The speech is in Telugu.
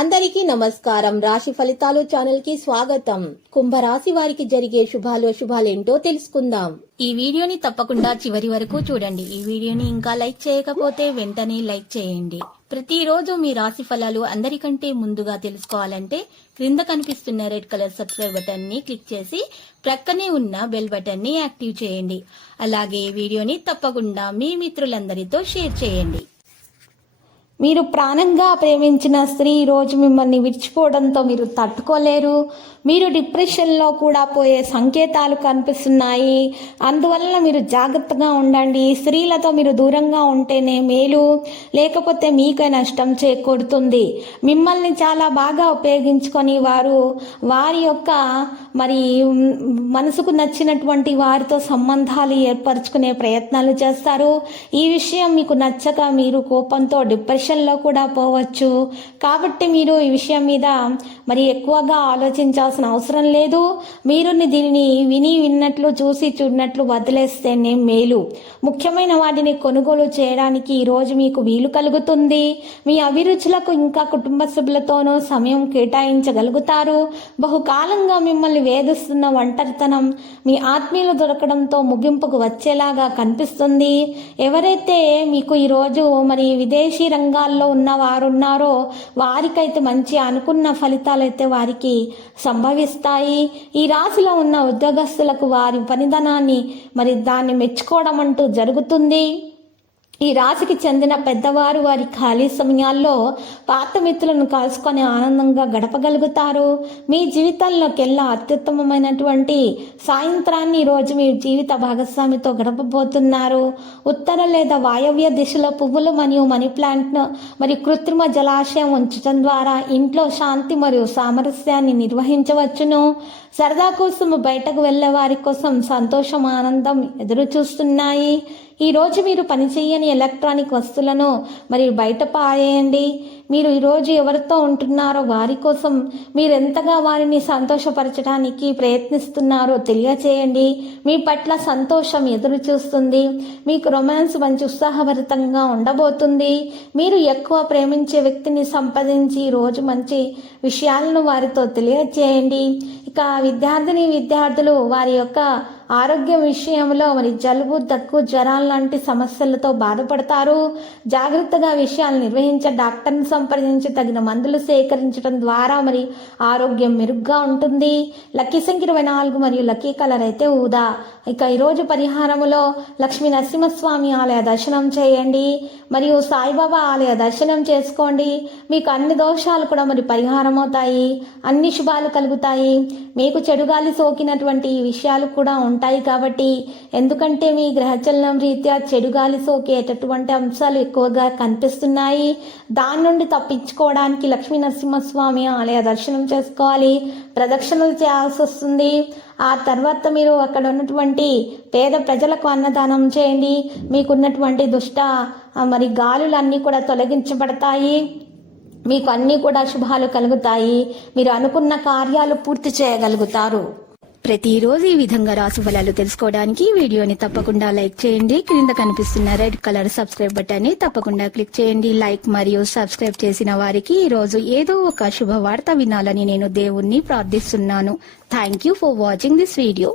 అందరికీ నమస్కారం. రాశి ఫలితాలు ఛానల్ కి స్వాగతం. కుంభరాశి వారికి జరిగే శుభాలేంటో తెలుసుకుందాం. ఈ వీడియోని తప్పకుండా చివరి వరకు చూడండి. ఈ వీడియోని ఇంకా లైక్ చేయకపోతే వెంటనే లైక్ చేయండి. ప్రతిరోజు మీ రాశి ఫలాలు అందరికంటే ముందుగా తెలుసుకోవాలంటే క్రింద కనిపిస్తున్న రెడ్ కలర్ సబ్స్క్రైబ్ బటన్ ని క్లిక్ చేసి ప్రక్కనే ఉన్న బెల్ బటన్ ని యాక్టివ్ చేయండి. అలాగే ఈ వీడియోని తప్పకుండా మీ మిత్రులందరితో షేర్ చేయండి. మీరు ప్రాణంగా ప్రేమించిన స్త్రీ రోజు మిమ్మల్ని విడిచిపోవడంతో మీరు తట్టుకోలేరు. మీరు డిప్రెషన్లో కూడా పోయే సంకేతాలు కనిపిస్తున్నాయి. అందువల్ల మీరు జాగ్రత్తగా ఉండండి. స్త్రీలతో మీరు దూరంగా ఉంటేనే మేలు, లేకపోతే మీకే నష్టం చేకూరుతుంది. మిమ్మల్ని చాలా బాగా ఉపయోగించుకొని వారి యొక్క మనసుకు నచ్చినటువంటి వారితో సంబంధాలు ఏర్పరచుకునే ప్రయత్నాలు చేస్తారు. ఈ విషయం మీకు నచ్చక మీరు కోపంతో డిప్రెషన్లో కూడా పోవచ్చు. కాబట్టి మీరు ఈ విషయం మీద ఎక్కువగా ఆలోచించాల్సిన అవసరం లేదు. మీరు దీనిని విన్నట్లు చూసి చూడనట్లు వదిలేస్తేనే మేలు. ముఖ్యమైన వాటిని కొనుగోలు చేయడానికి ఈరోజు మీకు వీలు కలుగుతుంది. మీ అభిరుచులకు ఇంకా కుటుంబ సభ్యులతోనూ సమయం కేటాయించగలుగుతారు. బహుకాలంగా మిమ్మల్ని వేధిస్తున్న ఒంటరితనం మీ ఆత్మీయులు దొరకడంతో ముగింపుకు వచ్చేలాగా కనిపిస్తుంది. ఎవరైతే మీకు ఈరోజు విదేశీ రంగాల్లో ఉన్న వారున్నారో వారికైతే మంచి అనుకున్న ఫలితాలు అయితే వారికి సంభవిస్తాయి. ఈ రాశిలో ఉన్న ఉద్యోగస్తులకు వారి పనితనాన్ని దాన్ని మెచ్చుకోవడం అంటూ జరుగుతుంది. ఈ రాశికి చెందిన పెద్దవారు వారి ఖాళీ సమయాల్లో పాత మిత్రులను కలుసుకొని ఆనందంగా గడపగలుగుతారు. మీ జీవితంలోకెల్లా అత్యుత్తమమైనటువంటి సాయంత్రాన్ని ఈరోజు మీ జీవిత భాగస్వామితో గడపబోతున్నారు. ఉత్తర లేదా వాయవ్య దిశలో పువ్వులు మరియు మనీ ప్లాంట్ను కృత్రిమ జలాశయం ఉంచడం ద్వారా ఇంట్లో శాంతి మరియు సామరస్యాన్ని నిర్వహించవచ్చును. సరదా కోసం బయటకు వెళ్లే వారి కోసం సంతోషం, ఆనందం ఎదురు చూస్తున్నాయి. ఈ రోజు మీరు పనిచేయని ఎలక్ట్రానిక్ వస్తువులను బయట పారేయండి. మీరు ఈరోజు ఎవరితో ఉంటున్నారో వారి కోసం మీరు ఎంతగా వారిని సంతోషపరచడానికి ప్రయత్నిస్తున్నారో తెలియచేయండి. మీ పట్ల సంతోషం ఎదురు చూస్తుంది. మీకు రొమాన్స్ మంచి ఉత్సాహభరితంగా ఉండబోతుంది. మీరు ఎక్కువ ప్రేమించే వ్యక్తిని సంపాదించి రోజు మంచి విషయాలను వారితో తెలియచేయండి. ఇక విద్యార్థులు వారి యొక్క ఆరోగ్యం విషయంలో జలుబు, దగ్గు, జ్వరాల లాంటి సమస్యలతో బాధపడతారు. జాగ్రత్తగా విషయాలు నిర్వహించే డాక్టర్ని సంప్రదించి తగిన మందులు సేకరించడం ద్వారా ఆరోగ్యం మెరుగ్గా ఉంటుంది. లక్కీ సంఖ్య 24 మరియు లక్కీ కలర్ అయితే ఊదా. ఇక ఈరోజు పరిహారములో లక్ష్మీ నరసింహస్వామి ఆలయ దర్శనం చేయండి మరియు సాయిబాబా ఆలయ దర్శనం చేసుకోండి. మీకు అన్ని దోషాలు కూడా పరిహారం అవుతాయి. అన్ని శుభాలు కలుగుతాయి. మీకు చెడుగాలి సోకినటువంటి విషయాలు కూడా ఉంటాయి. కాబట్టి ఎందుకంటే మీ గ్రహచలనం రీత్యా చెడుగాలి సోకేటటువంటి అంశాలు ఎక్కువగా కనిపిస్తున్నాయి. దాని నుండి తప్పించుకోవడానికి లక్ష్మీ నరసింహస్వామి ఆలయ దర్శనం చేసుకోవాలి. ప్రదక్షిణలు చేయాల్సి వస్తుంది. ఆ తర్వాత మీరు అక్కడ ఉన్నటువంటి పేద ప్రజలకు అన్నదానం చేయండి. మీకున్నటువంటి దుష్ట గాలులన్నీ కూడా తొలగించబడతాయి. మీకు అన్నీ కూడా శుభాలు కలుగుతాయి. మీరు అనుకున్న కార్యాలు పూర్తి చేయగలుగుతారు. ప్రతిరోజు ఈ విధంగా రాశి ఫలాలు తెలుసుకోవడానికి వీడియోని తప్పకుండా లైక్ చేయండి. క్రింద కనిపిస్తున్న రెడ్ కలర్ సబ్స్క్రైబ్ బటన్ ని తప్పకుండా క్లిక్ చేయండి. లైక్ మరియు సబ్స్క్రైబ్ చేసిన వారికి ఈ రోజు ఏదో ఒక శుభవార్త వినాలని నేను దేవుణ్ణి ప్రార్థిస్తున్నాను. Thank you for watching this video.